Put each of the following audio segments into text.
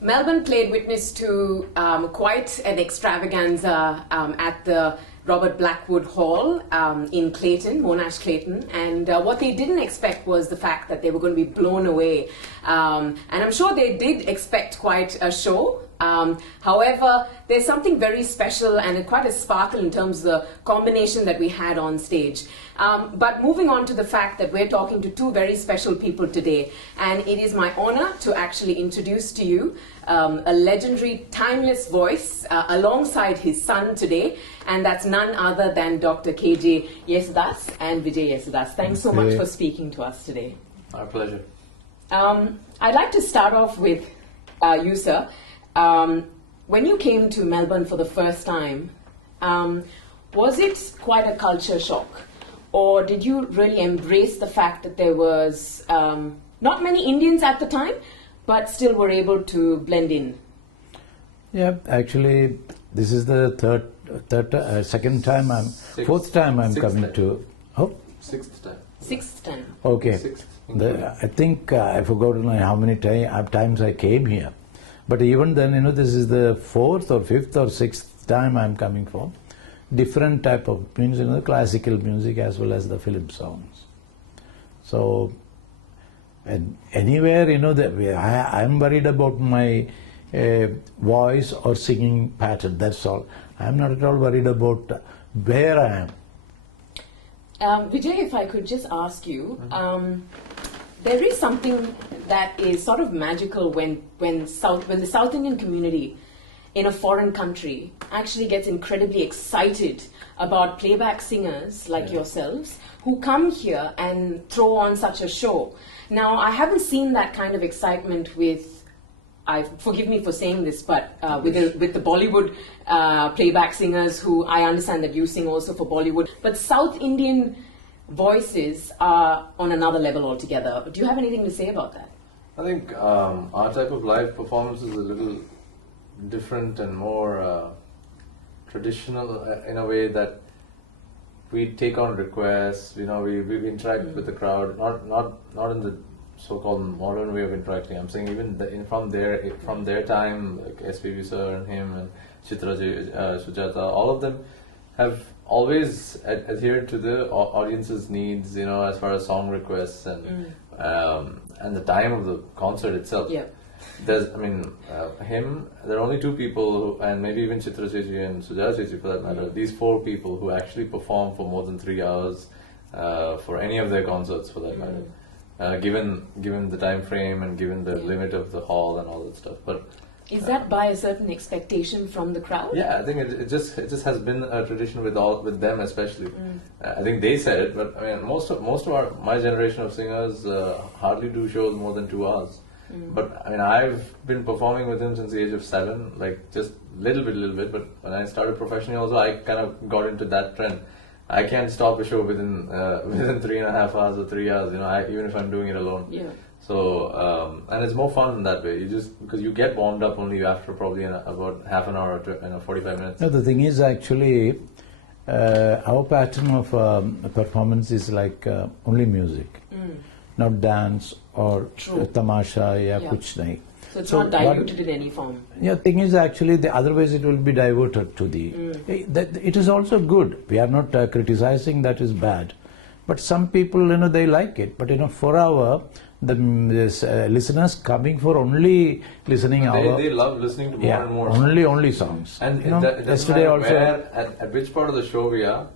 Melbourne played witness to quite an extravaganza at the Robert Blackwood Hall in Clayton, Monash Clayton, and what they didn't expect was the fact that they were going to be blown away. And I'm sure they did expect quite a show. However, there's something very special and quite a sparkle in terms of the combination that we had on stage. But moving on to the fact that we're talking to two very special people today, and it is my honor to actually introduce to you a legendary, timeless voice alongside his son today, and that's none other than Dr. K J Yesudas and Vijay Yesudas. Thanks so much for speaking to us today. Our pleasure. I'd like to start off with you, sir. When you came to Melbourne for the first time, was it quite a culture shock? Or did you really embrace the fact that there was not many Indians at the time, but still were able to blend in? Yeah, actually, this is the second time fourth time I'm coming time. to. Oh, Sixth time. Sixth time. okay. Sixth. I think I forgot how many times I came here. But even then, this is the fourth or fifth or sixth time I'm coming for. Different type of music, classical music as well as the film songs. So, and anywhere, I'm worried about my voice or singing pattern, that's all. I'm not at all worried about where I am. Vijay, if I could just ask you, there is something that is sort of magical when the South Indian community in a foreign country actually gets incredibly excited about playback singers like yourselves who come here and throw on such a show. Now, I haven't seen that kind of excitement with, forgive me for saying this, but with the Bollywood playback singers who I understand that you sing also for Bollywood. But South Indian voices are on another level altogether. Do you have anything to say about that? I think our type of live performance is a little different and more traditional in a way that we take on requests. We interact with the crowd, not in the so-called modern way of interacting. I'm saying even from their time, like SPV sir and him and Chitra, Sujata, all of them have always adhered to the audience's needs, as far as song requests and the time of the concert itself. Yeah. There are only two people, and maybe even Chitra Chechi and Sujata Chechi for that matter, these four people who actually perform for more than 3 hours for any of their concerts for that matter, given the time frame and given the limit of the hall and all that stuff. But is that by a certain expectation from the crowd? Yeah, I think it just has been a tradition with them especially. I think they said it, but I mean most of my generation of singers hardly do shows more than 2 hours. But I mean I've been performing with him since the age of 7, like just little bit. But when I started professionally also, I kind of got into that trend. I can't stop a show within 3.5 hours or 3 hours. Even if I'm doing it alone. Yeah. So, and it's more fun that way. Because you get warmed up only after probably about half an hour or 45 minutes. No, the thing is actually, our pattern of performance is like only music, not dance or tamasha, kuch nahi. So it's not diluted in any form. Yeah, thing is actually, otherwise it will be diverted to the. It is also good. We are not criticizing that is bad, but some people, they like it. But for listeners coming for only listening they love listening to more and more songs. only songs. And yesterday also at which part of the show we are,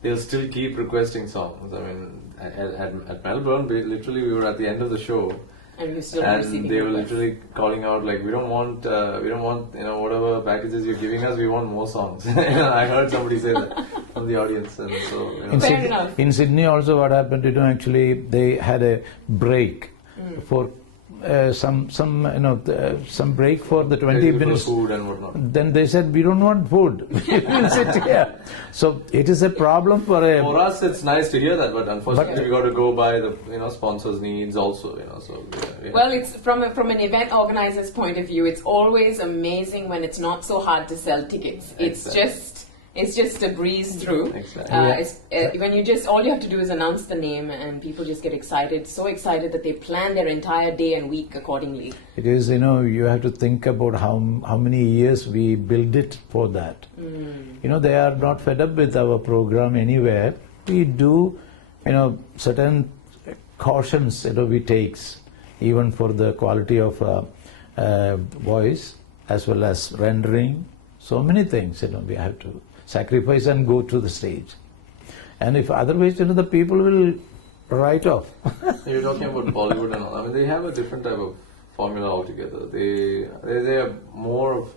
they'll still keep requesting songs. I mean, at Melbourne, we were at the end of the show, and they were literally calling out like, we don't want whatever packages you're giving us, we want more songs. I heard somebody say that from the audience, and so in Sydney also what happened, actually they had a break for some break for the 20 minutes. Food and whatnot. Then they said, we don't want food. We will sit here. So it is a problem for us. It's nice to hear that, but unfortunately we got to go by the sponsors' needs also. So well, it's from an event organizer's point of view, it's always amazing when it's not so hard to sell tickets. It's just It's just a breeze through. Exactly. When all you have to do is announce the name, and people just get excited, so excited that they plan their entire day and week accordingly. It is, you have to think about how many years we build it for that. They are not fed up with our program anywhere. We do, certain cautions, we takes, even for the quality of voice as well as rendering. So many things, we have to sacrifice and go to the stage. And if otherwise, the people will write off. You're talking about Bollywood and all. I mean, they have a different type of formula altogether. They are more of,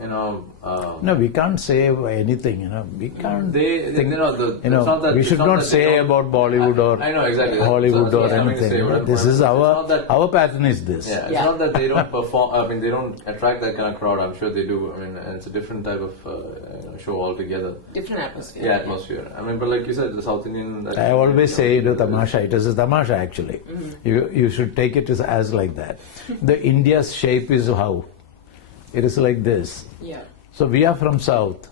no, we can't say anything, we can't we should not say about Bollywood or I know, exactly. Hollywood or anything. anything. This is our pattern is this. Yeah, it's not that they don't perform, I mean, they don't attract that kind of crowd. I'm sure they do. I mean, and it's a different type of show altogether. Different atmosphere. Yeah, atmosphere. I mean, but like you said, the South Indian... I always say, tamasha, it is a tamasha actually. You should take it as like that. The India's shape is how? It is like this. Yeah. So we are from South.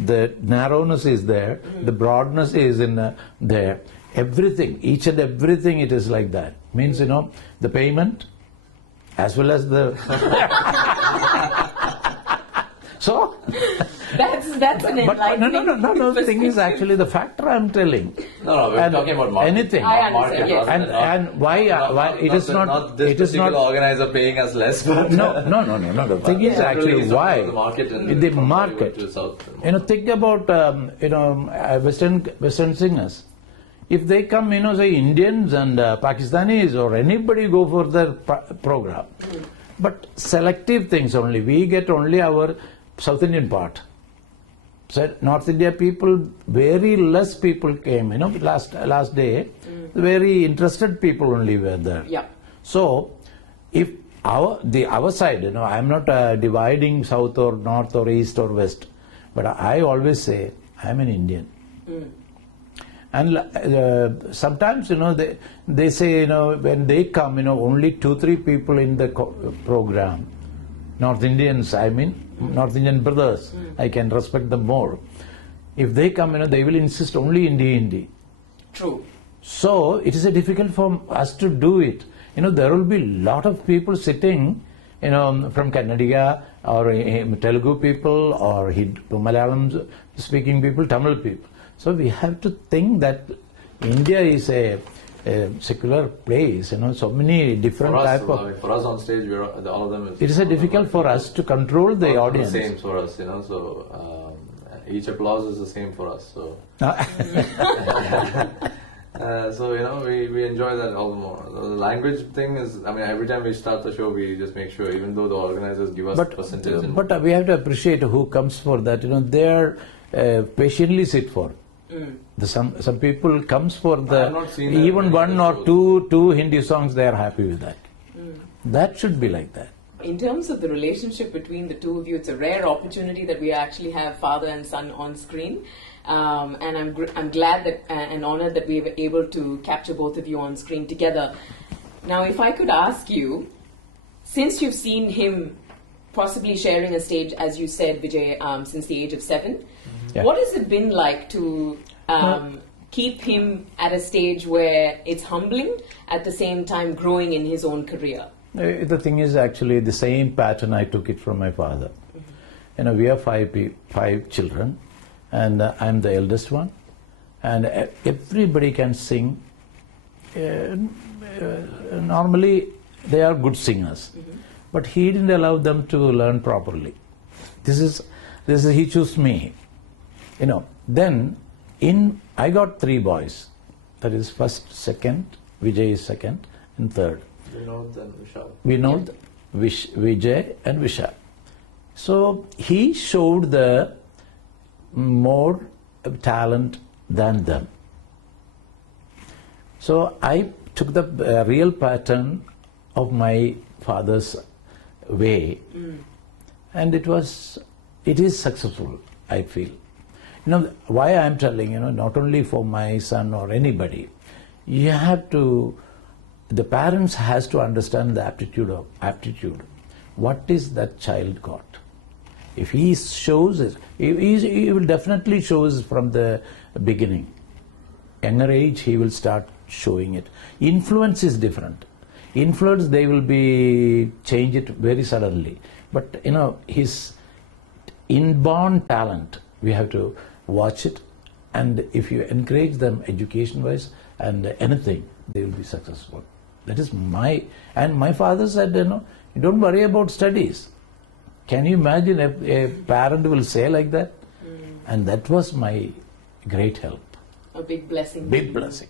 The narrowness is there. The broadness is in there. Everything, each and everything, it is like that. Means, the payment as well as the... So... That's an enlightening... No. The thing is actually the factor I'm telling. No, we're talking about market. Anything. I understand, yes. And why it is not this it is not organizer paying us less. But no. The thing is actually why the market in the market. Think about Western singers. If they come, say Indians and Pakistanis or anybody go for their program, but selective things only. We get only our South Indian part. So North India people, very less people came, last day, very interested people only were there. Yeah. So, if our side, I am not dividing South or North or East or West, but I always say, I am an Indian. And sometimes, they say, when they come, only 2-3 people in the program, North Indians, North Indian brothers, I can respect them more. If they come, they will insist only Hindi. True. So it is difficult for us to do it. There will be a lot of people sitting, from Kannadiga or Telugu people or Malayalam speaking people, Tamil people. So we have to think that India is a secular place, so many different type of... For us on stage, all of them... It is difficult for us to control the audience. The same for us, so each applause is the same for us, so... So, we enjoy that all the more. The language thing is, every time we start the show, we just make sure, even though the organizers give us percentage... But we have to appreciate who comes for that, they are patiently sit for. Some people comes for the even one or two Hindi songs, they are happy with that. That should be like that. In terms of the relationship between the two of you, it's a rare opportunity that we actually have father and son on screen, and I'm glad that and honored that we were able to capture both of you on screen together. Now, if I could ask you, since you've seen him possibly sharing a stage, as you said, Vijay, since the age of 7. Yeah. What has it been like to keep him at a stage where it's humbling, at the same time growing in his own career? The thing is actually the same pattern I took it from my father. We have five children, and I'm the eldest one, and everybody can sing. Normally, they are good singers, but he didn't allow them to learn properly. This is he chose me. Then I got 3 boys. That is first, second, Vijay is second, and third. Vinod and Vishal. Vinod, Vijay and Vishal. So he showed the more talent than them. So I took the real pattern of my father's way, and it is successful, I feel. Why I am telling, not only for my son or anybody, the parents has to understand the aptitude. What is that child got? If he shows it, he will definitely shows from the beginning. Younger age, he will start showing it. Influence is different. Influence, they will be change it very suddenly. But his inborn talent, we have to watch it. And if you encourage them education-wise and anything, they will be successful. That is my father said, don't worry about studies. Can you imagine a parent will say like that? And that was my great help. A big blessing. Big blessing.